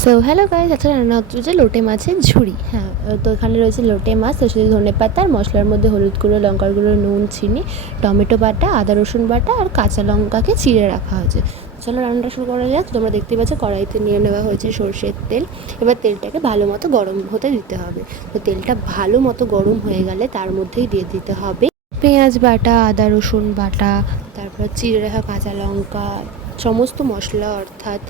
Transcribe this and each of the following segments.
So hello guys আচ্ছা রান্না হচ্ছে যে লোটে মাছের ঝুড়ি হ্যাঁ তো এখানে রয়েছে লোটে মাছ তার সাথে ধনে পাতা আর মশলার মধ্যে হলুদ গুঁড়ো, লঙ্কার গুঁড়ো, নুন, চিনি, টমেটো বাটা, আদা, রসুন বাটা আর কাঁচা লঙ্কাকে চিড়ে রাখা হয়েছে। চলো রান্নাটা শুরু করা যাক। তোমরা দেখতে পাচ্ছ, কড়াইতে নিয়ে নেওয়া হয়েছে সর্ষের তেল। এবার তেলটাকে ভালো মতো গরম হতে দিতে হবে। তো তেলটা ভালো মতো গরম হয়ে গেলে তার মধ্যেই দিয়ে দিতে হবে পেঁয়াজ বাটা, আদা রসুন বাটা, তারপর চিড়ে রাখা কাঁচা লঙ্কা, সমস্ত মশলা অর্থাৎ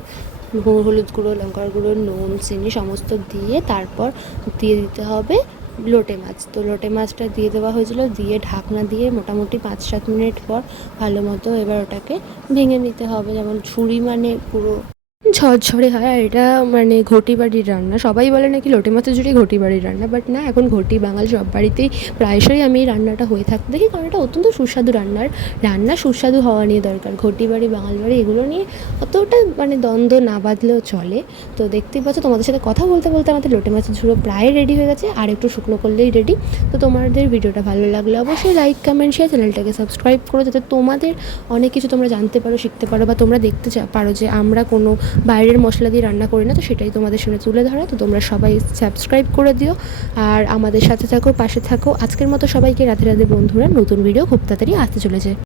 হলুদ গুঁড়ো, লঙ্কার গুঁড়ো, নুন, চিনি সমস্ত দিয়ে তারপর দিয়ে দিতে হবে লোটে মাছ। তো লোটে মাছটা দিয়ে দেওয়া হয়েছিল, দিয়ে ঢাকনা দিয়ে মোটামুটি পাঁচ সাত মিনিট পর ভালো মতো এবার ওটাকে ভেঙে নিতে হবে। যেমন ছুরি মানে পুরো ঝরঝরে হয় আর এটা মানে ঘটি বাড়ির রান্না। সবাই বলে নাকি লোটে মাছের ঝুড়ি ঘটি বাড়ির রান্না বাট না, এখন ঘটি বাঙাল সব বাড়িতেই প্রায়শই আমি এই রান্নাটা হয়ে থাকতে দেখি কারণ এটা অত্যন্ত সুস্বাদু রান্নার। রান্না সুস্বাদু হওয়া নিয়ে দরকার। ঘটি বাড়ি, বাঙাল বাড়ি, এগুলো নিয়ে অতটা মানে দ্বন্দ্ব না বাঁধলেও চলে। তো দেখতেই পাচ্ছ, তোমাদের সাথে কথা বলতে বলতে আমাদের লোটে মাছের ঝুড়ো প্রায় রেডি হয়ে গেছে, আর একটু শুকনো করলেই রেডি তো তোমাদের ভিডিওটা ভালো লাগলে অবশ্যই লাইক কমেন্ট শেয়ার চ্যানেলটাকে সাবস্ক্রাইব করো, যাতে তোমাদের অনেক কিছু তোমরা জানতে পারো, শিখতে পারো, বা তোমরা দেখতে পারো যে আমরা কোনো বাইরের মশলা দিয়ে রান্না করি না, তো সেটাই তোমাদের সামনে তুলে ধরা। তো তোমরা সবাই সাবস্ক্রাইব করে দিও। আর আমাদের সাথে থাকো, পাশে থাকো। আজকের মতো সবাইকে রাতে রাতে বন্ধুরা, নতুন ভিডিও খুব তাড়াতাড়ি আসতে চলেছে।